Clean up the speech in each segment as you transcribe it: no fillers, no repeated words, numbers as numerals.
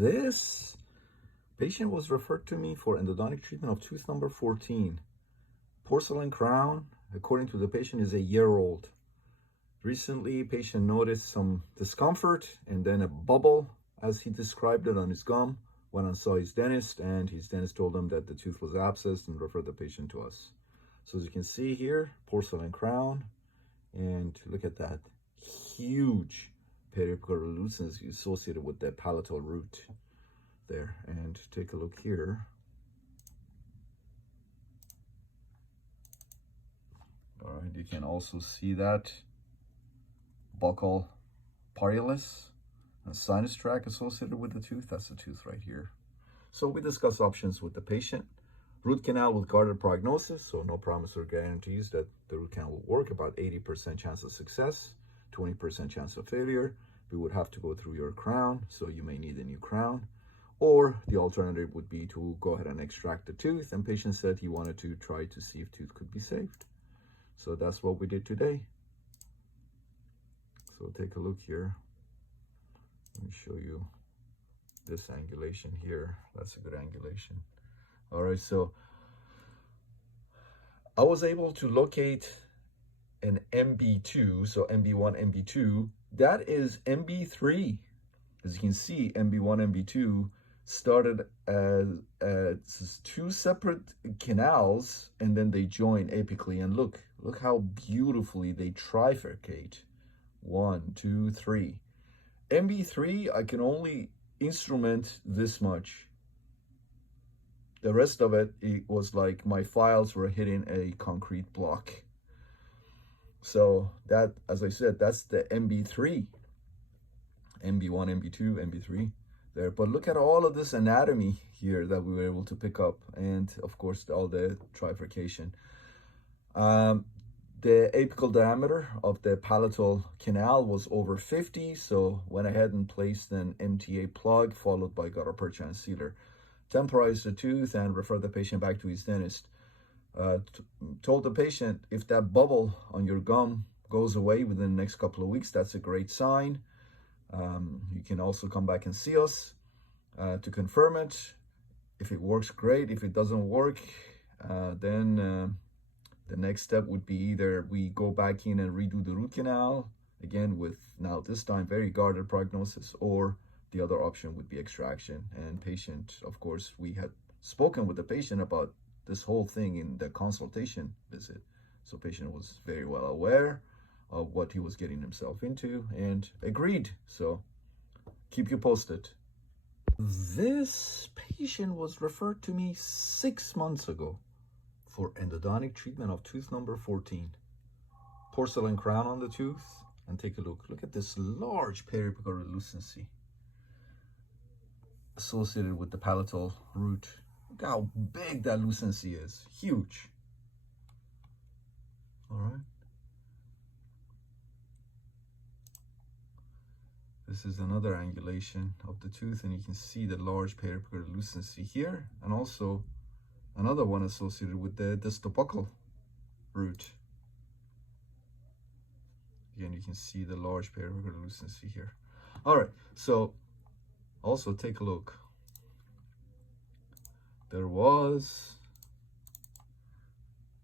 This patient was referred to me for endodontic treatment of tooth number 14. Porcelain crown, according to the patient, is a year old. Recently, patient noticed some discomfort and then a bubble, as he described it, on his gum. Went and saw his dentist, and his dentist told him that the tooth was abscessed and referred the patient to us. So as you can see here, porcelain crown, and look at that huge periapical lucency associated with the palatal root there. And take a look here. All right, you can also see that buccal parielis and sinus tract associated with the tooth. That's the tooth right here. So we discuss options with the patient. Root canal with guarded prognosis, so no promise or guarantees that the root canal will work. About 80% chance of success, 20% chance of failure. We would have to go through your crown, so you may need a new crown. Or the alternative would be to go ahead and extract the tooth, and patient said he wanted to try to see if tooth could be saved. So that's what we did today. So take a look here. Let me show you this angulation here. That's a good angulation. All right, so I was able to locate an MB2, so MB1, MB2. That is MB3. As you can see, MB1, MB2 started as two separate canals, and then they join apically. And look how beautifully they trifurcate. 1, 2, 3. MB3, I can only instrument this much. The rest of it was like my files were hitting a concrete block. So that, as I said, that's the MB3. MB1, MB2, MB3 there. But look at all of this anatomy here that we were able to pick up. And of course, all the trifurcation. The apical diameter of the palatal canal was over 50, so went ahead and placed an MTA plug followed by gutta-percha sealer. Temporized the tooth and referred the patient back to his dentist. Told the patient, if that bubble on your gum goes away within the next couple of weeks, that's a great sign. You can also come back and see us to confirm it. If it works, great. If it doesn't work, then the next step would be either we go back in and redo the root canal, again with now this time very guarded prognosis, or the other option would be extraction. And patient, of course, we had spoken with the patient about this whole thing in the consultation visit. So patient was very well aware of what he was getting himself into and agreed. So keep you posted. This patient was referred to me 6 months ago for endodontic treatment of tooth number 14. Porcelain crown on the tooth, and take a look. Look at this large periapical lucency associated with the palatal root. Look how big that lucency is. Huge. All right. This is another angulation of the tooth, and you can see the large periapical lucency here, and also another one associated with the distal buccal root. Again, you can see the large periapical lucency here. All right, so also take a look. There was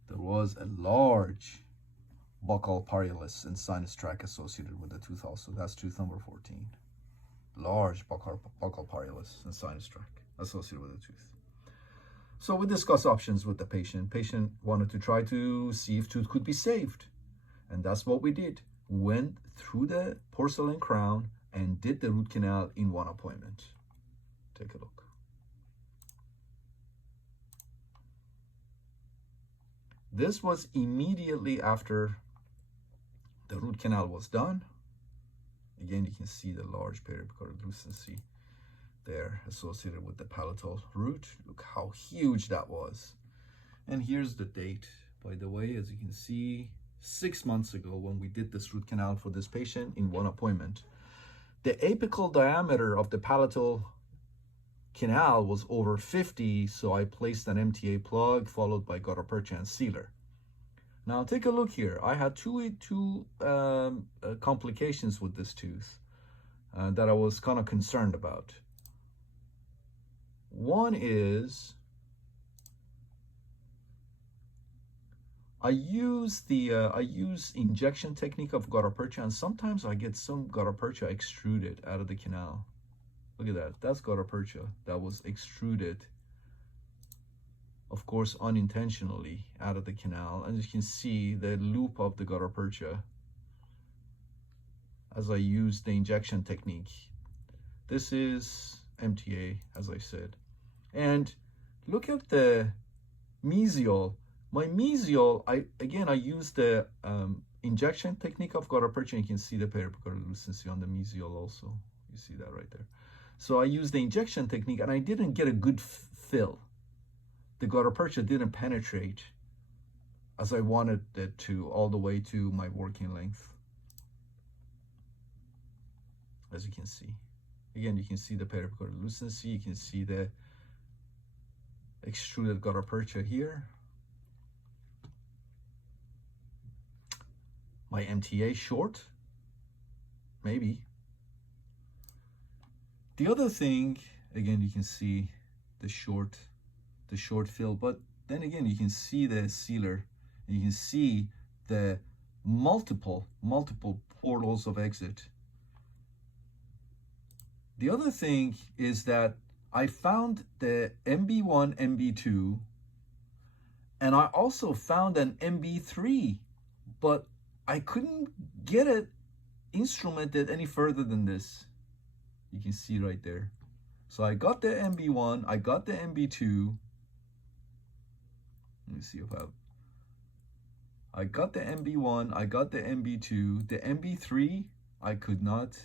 a large buccal parielis and sinus tract associated with the tooth also. That's tooth number 14. Large buccal parielis and sinus tract associated with the tooth. So we discussed options with the patient. Patient wanted to try to see if tooth could be saved. And that's what we did. Went through the porcelain crown and did the root canal in one appointment. Take a look. This was immediately after the root canal was done. Again, you can see the large periapical lucency there associated with the palatal root. Look how huge that was. And here's the date, by the way. As you can see, 6 months ago when we did this root canal for this patient in one appointment. The apical diameter of the palatal canal was over 50, so I placed an MTA plug followed by gutta-percha and sealer. Now take a look here. I had two complications with this tooth that I was kind of concerned about. One is I use injection technique of gutta percha, and sometimes I get some gutta percha extruded out of the canal. Look at that. That's gutta percha that was extruded, of course, unintentionally out of the canal. And you can see the loop of the gutta percha as I use the injection technique. This is MTA, as I said. And look at the mesial. My mesial, I use the injection technique of gutta percha. You can see the periapical lucency on the mesial also. You see that right there. So I used the injection technique, and I didn't get a good fill. The gutta percha didn't penetrate as I wanted it to, all the way to my working length, as you can see. Again, you can see the periapical lucency. You can see the extruded gutta percha here. My MTA short, maybe. The other thing, again, you can see the short fill, but then again, you can see the sealer. You can see the multiple portals of exit. The other thing is that I found the MB1, MB2, and I also found an MB3, but I couldn't get it instrumented any further than this. You can see right there. So I got the MB1, I got the MB2. Let me see if I got the MB1, I got the MB2. The MB3, I could not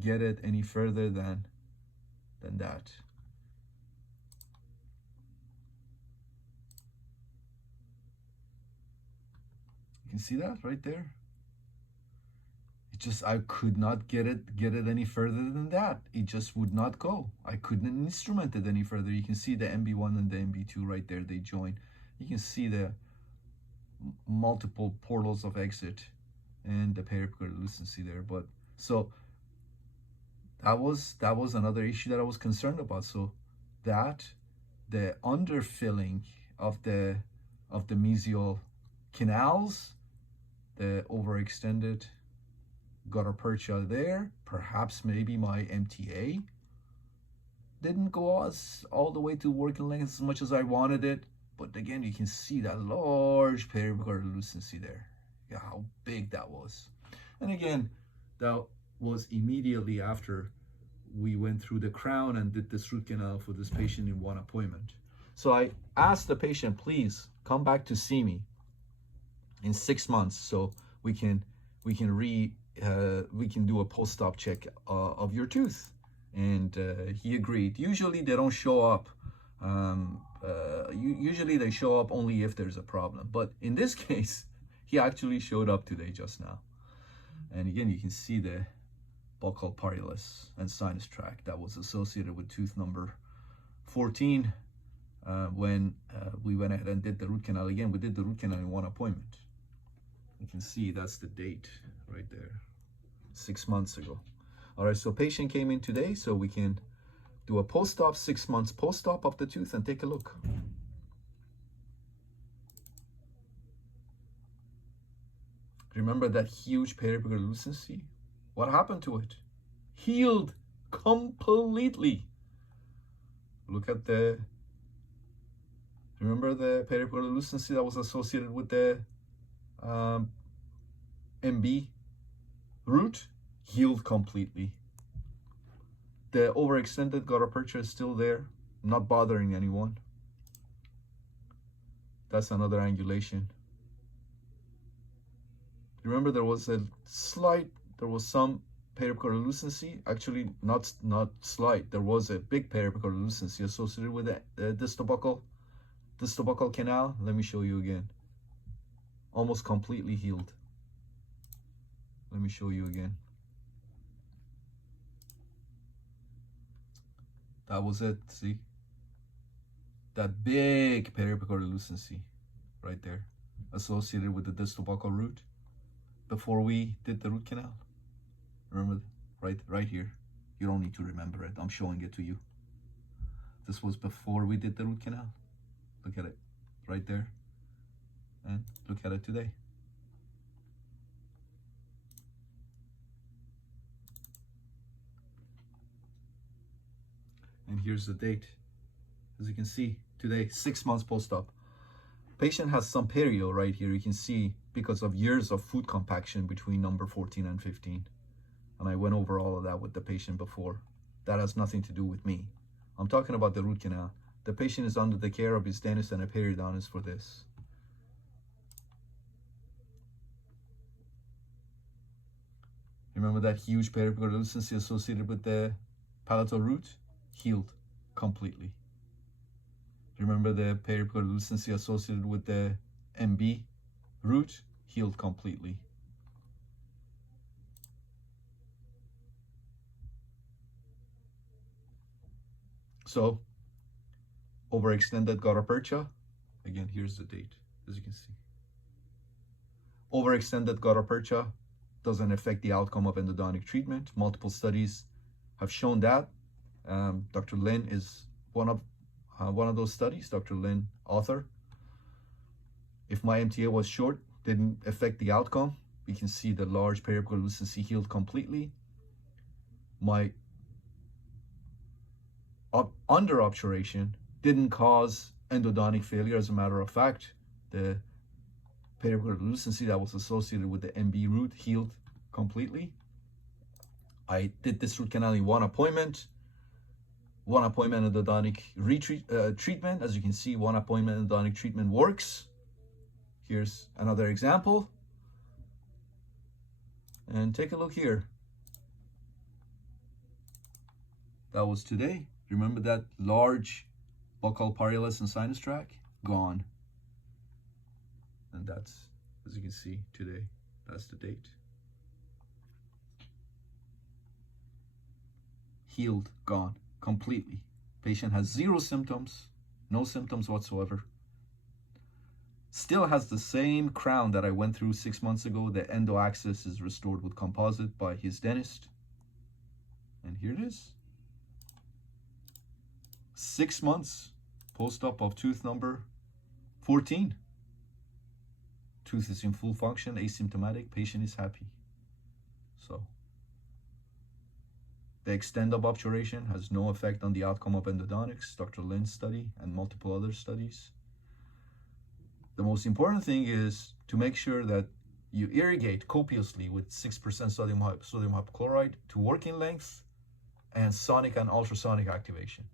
get it any further than that. You can see that right there. It just, I could not get it any further than that. It just would not go. I couldn't instrument it any further. You can see the MB1 and the MB2 right there, they join. You can see the multiple portals of exit and the periapical lucency there. But so that was another issue that I was concerned about. So that the underfilling of the mesial canals, the overextended gutta percha there, perhaps maybe my MTA didn't go all the way to working length as much as I wanted it. But again, you can see that large periapical lucency there. Yeah, how big that was. And again, that was immediately after we went through the crown and did this root canal for this patient in one appointment. So I asked the patient, please come back to see me in 6 months so we can do a post-op check of your tooth. And he agreed. Usually they don't show up. Usually they show up only if there's a problem. But in this case, he actually showed up today just now. And again, you can see the buccal parielis and sinus tract that was associated with tooth number 14 when we went ahead and did the root canal. Again, we did the root canal in one appointment. You can see that's the date right there, 6 months ago. All right, so patient came in today, so we can do a post-op, 6 months post-op of the tooth, and take a look. Remember that huge periapical lucency? What happened to it? Healed completely. Look at remember the periapical lucency that was associated with the MB root? Healed completely. The overextended gutta percha is still there, not bothering anyone. That's another angulation. Remember there was some periapical lucency, actually not slight, there was a big periapical lucency associated with the distal buccal canal. Let me show you again. Almost completely healed. Let me show you again. That was it, see? That big periapical lucency right there, associated with the distal buccal root before we did the root canal. Remember, right here. You don't need to remember it. I'm showing it to you. This was before we did the root canal. Look at it right there. And look at it today. And here's the date. As you can see, today, 6 months post-op. Patient has some perio right here. You can see because of years of food compaction between number 14 and 15. And I went over all of that with the patient before. That has nothing to do with me. I'm talking about the root canal. The patient is under the care of his dentist and a periodontist for this. Remember that huge periapical lucency associated with the palatal root? Healed completely. Remember the periapical lucency associated with the MB root? Healed completely. So, overextended gutta-percha. Again, here's the date, as you can see. Overextended gutta-percha doesn't affect the outcome of endodontic treatment. Multiple studies have shown that. Dr. Lin is one of those studies. Dr. Lin, author. If my MTA was short, didn't affect the outcome. We can see the large periapical lucency healed completely. My under obturation didn't cause endodontic failure. As a matter of fact, the periapical lucency that was associated with the MB root healed completely. I did this root canal in one appointment endodontic treatment. As you can see, one appointment endodontic treatment works. Here's another example. And take a look here. That was today. Remember that large buccal parielis and sinus tract? Gone. And that's, as you can see, today. That's the date. Healed, gone, completely. Patient has zero symptoms, no symptoms whatsoever. Still has the same crown that I went through 6 months ago. The endo axis is restored with composite by his dentist. And here it is. 6 months post-op of tooth number 14. Tooth is in full function, asymptomatic, patient is happy. So, the extent of obturation has no effect on the outcome of endodontics, Dr. Lin's study and multiple other studies. The most important thing is to make sure that you irrigate copiously with 6% sodium hypochlorite to working length and sonic and ultrasonic activation.